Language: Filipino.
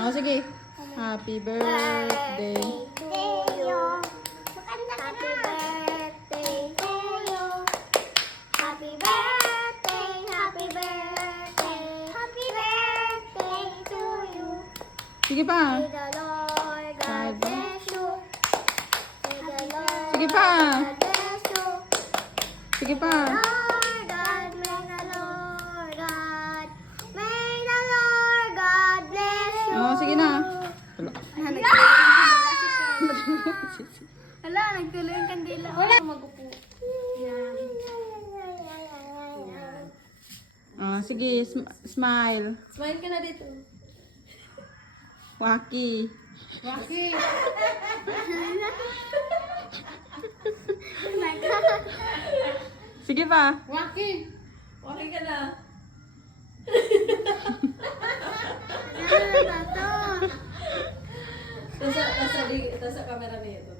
Oh, sige. Happy birthday. to you. Happy birthday to you. Happy birthday, happy birthday, happy birthday to you. Sige pa. May the Lord God bless you. May the Lord Sige pa. God bless you. Sige pa. Lord God, may the Lord God, may the Lord God bless you. Oh, sige na. Hala, nagtuloy yung kandila. Wala. Magupo. Yan. Oh, sige. Smile. Smile ka na dito. Waki. Waki. Sige pa. Waki. Waki ka na. Tasa camera niya ito.